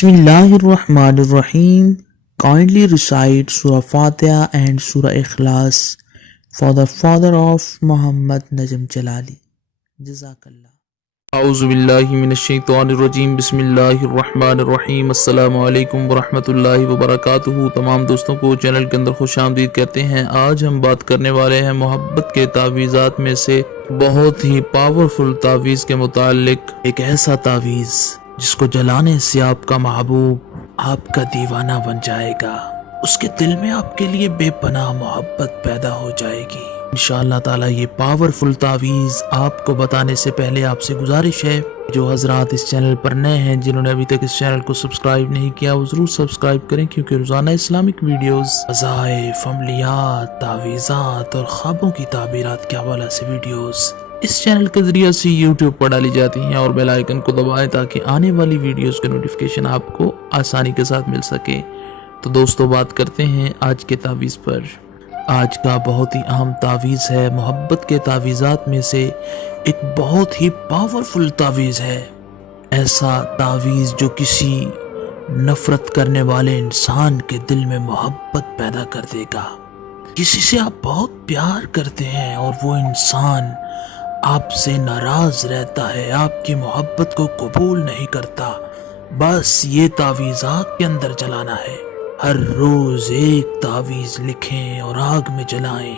Bismillahirrahmanirrahim. Kindly recite Surah Fatiha and Surah Ikhlas for the father of Muhammad Najm Jalali. Jazakallah. اعوذ باللہ من الشیطان الرجیم بسم اللہ الرحمن الرحیم السلام علیکم ورحمۃ اللہ وبرکاتہ۔ تمام دوستوں کو چینل کے اندر خوش آمدید کہتے ہیں۔ آج ہم بات کرنے والے ہیں محبت کے تعویذات میں سے بہت ہی پاورفل تعویذ کے متعلق۔ ایک ایسا تعویذ جس کو جلانے سے آپ کا محبوب آپ کا دیوانہ بن جائے گا، اس کے دل میں آپ کے لیے بے پناہ محبت پیدا ہو جائے گی انشاءاللہ تعالی۔ یہ پاورفل تعویذ آپ کو بتانے سے پہلے آپ سے گزارش ہے، جو حضرات اس چینل پر نئے ہیں، جنہوں نے ابھی تک اس چینل کو سبسکرائب نہیں کیا، وہ ضرور سبسکرائب کریں، کیونکہ روزانہ اسلامک ویڈیوز، وظائف، عملیات، تعویذات اور خوابوں کی تعبیرات کے حوالے سے ویڈیوز اس چینل کے ذریعے سے یوٹیوب پر ڈالی جاتی ہیں، اور بیل آئیکن کو دبائیں تاکہ آنے والی ویڈیوز کے نوٹیفیکیشن آپ کو آسانی کے ساتھ مل سکے۔ تو دوستو، بات کرتے ہیں آج کے تعویذ پر۔ آج کا بہت ہی اہم تعویذ ہے، محبت کے تعویذات میں سے ایک بہت ہی پاورفل تعویذ ہے۔ ایسا تعویذ جو کسی نفرت کرنے والے انسان کے دل میں محبت پیدا کر دے گا۔ کسی سے آپ بہت پیار کرتے ہیں اور وہ انسان آپ سے ناراض رہتا ہے، آپ کی محبت کو قبول نہیں کرتا، بس یہ تعویذ آگ کے اندر جلانا ہے۔ ہر روز ایک تعویذ لکھیں اور آگ میں جلائیں،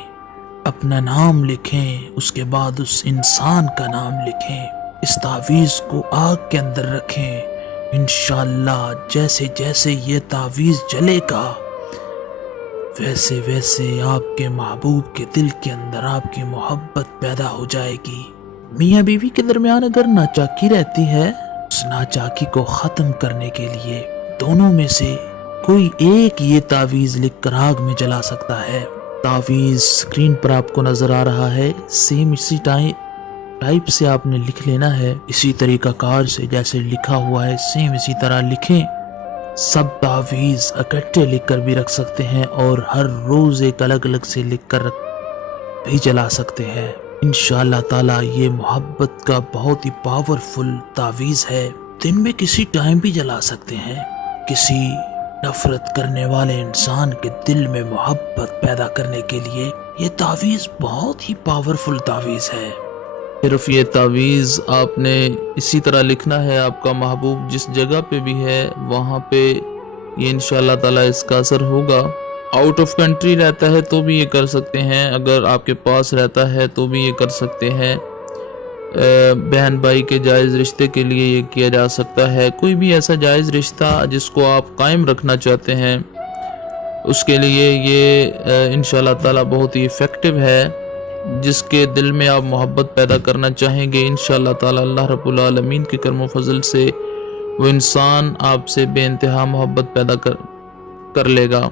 اپنا نام لکھیں، اس کے بعد اس انسان کا نام لکھیں، اس تعویذ کو آگ کے اندر رکھیں۔ انشاءاللہ جیسے جیسے یہ تعویذ جلے گا، ویسے ویسے آپ کے محبوب کے دل کے اندر آپ کی محبت پیدا ہو جائے گی۔ میاں بیوی کے درمیان اگر ناچاکی رہتی ہے، اس ناچاکی کو ختم کرنے کے لیے دونوں میں سے کوئی ایک یہ تعویذ لکھ کر آگ میں جلا سکتا ہے۔ تعویذ سکرین پر آپ کو نظر آ رہا ہے، سیم اسی ٹائپ سے آپ نے لکھ لینا ہے، اسی طریقہ کار سے جیسے لکھا ہوا ہے سیم اسی طرح لکھیں۔ سب تعویذ اکٹھے لکھ کر بھی رکھ سکتے ہیں، اور ہر روز ایک الگ الگ سے لکھ کر بھی جلا سکتے ہیں۔ انشاءاللہ تعالی یہ محبت کا بہت ہی پاورفل تعویذ ہے، دن میں کسی ٹائم بھی جلا سکتے ہیں۔ کسی نفرت کرنے والے انسان کے دل میں محبت پیدا کرنے کے لیے یہ تعویذ بہت ہی پاورفل تعویذ ہے۔ صرف یہ تعویذ آپ نے اسی طرح لکھنا ہے، آپ کا محبوب جس جگہ پہ بھی ہے وہاں پہ یہ انشاءاللہ تعالی اس کا اثر ہوگا۔ آؤٹ آف کنٹری رہتا ہے تو بھی یہ کر سکتے ہیں، اگر آپ کے پاس رہتا ہے تو بھی یہ کر سکتے ہیں۔ بہن بھائی کے جائز رشتے کے لیے یہ کیا جا سکتا ہے، کوئی بھی ایسا جائز رشتہ جس کو آپ قائم رکھنا چاہتے ہیں، اس کے لیے یہ انشاءاللہ تعالی بہت ہی ایفیکٹو ہے۔ جس کے دل میں آپ محبت پیدا کرنا چاہیں گے، انشاءاللہ تعالی اللہ رب العالمین کے کرم و فضل سے وہ انسان آپ سے بے انتہا محبت پیدا کر لے گا۔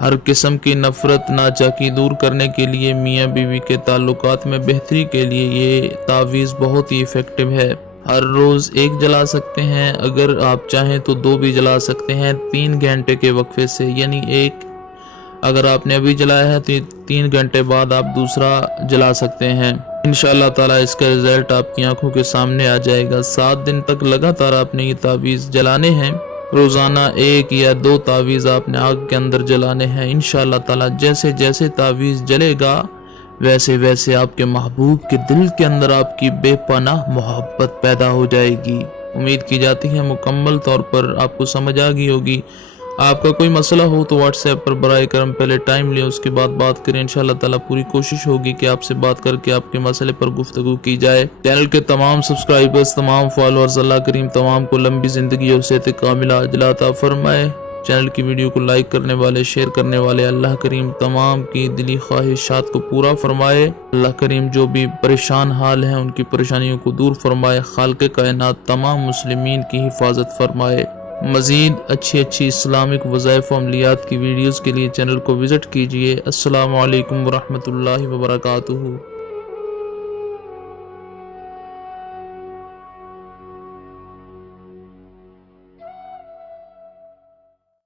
ہر قسم کی نفرت، ناچاکی دور کرنے کے لیے، میاں بیوی کے تعلقات میں بہتری کے لیے یہ تعویذ بہت ہی ایفیکٹو ہے۔ ہر روز ایک جلا سکتے ہیں، اگر آپ چاہیں تو 2 بھی جلا سکتے ہیں 3 گھنٹے کے وقفے سے، یعنی ایک اگر آپ نے ابھی جلایا ہے تو 3 گھنٹے بعد آپ دوسرا جلا سکتے ہیں۔ انشاءاللہ تعالی اس کا رزلٹ آپ کی آنکھوں کے سامنے آ جائے گا۔ 7 دن تک لگاتار آپ نے یہ تعویذ جلانے ہیں، روزانہ 1 یا 2 تعویذ آپ نے آگ کے اندر جلانے ہیں۔ انشاءاللہ تعالی جیسے جیسے تعویذ جلے گا، ویسے ویسے آپ کے محبوب کے دل کے اندر آپ کی بے پناہ محبت پیدا ہو جائے گی۔ امید کی جاتی ہے مکمل طور پر آپ کو سمجھ آ گئی ہوگی۔ آپ کا کوئی مسئلہ ہو تو واٹس ایپ پر برائے کرم پہلے ٹائم لیں، اس کے بعد بات کریں۔ انشاءاللہ تعالی پوری کوشش ہوگی کہ آپ سے بات کر کے آپ کے مسئلے پر گفتگو کی جائے۔ چینل کے تمام سبسکرائبرز، تمام فالوورز، اللہ کریم تمام کو لمبی زندگی اور صحت کاملہ عاجلہ عطا فرمائے۔ چینل کی ویڈیو کو لائک کرنے والے، شیئر کرنے والے، اللہ کریم تمام کی دلی خواہشات کو پورا فرمائے۔ اللہ کریم جو بھی پریشان حال ہیں ان کی پریشانیوں کو دور فرمائے۔ خالق کائنات تمام مسلمین کی حفاظت فرمائے۔ مزید اچھی اسلامک وظائف و عملیات کی ویڈیوز کے لیے چینل کو وزٹ کیجیے۔ السلام علیکم ورحمۃ اللہ وبرکاتہ۔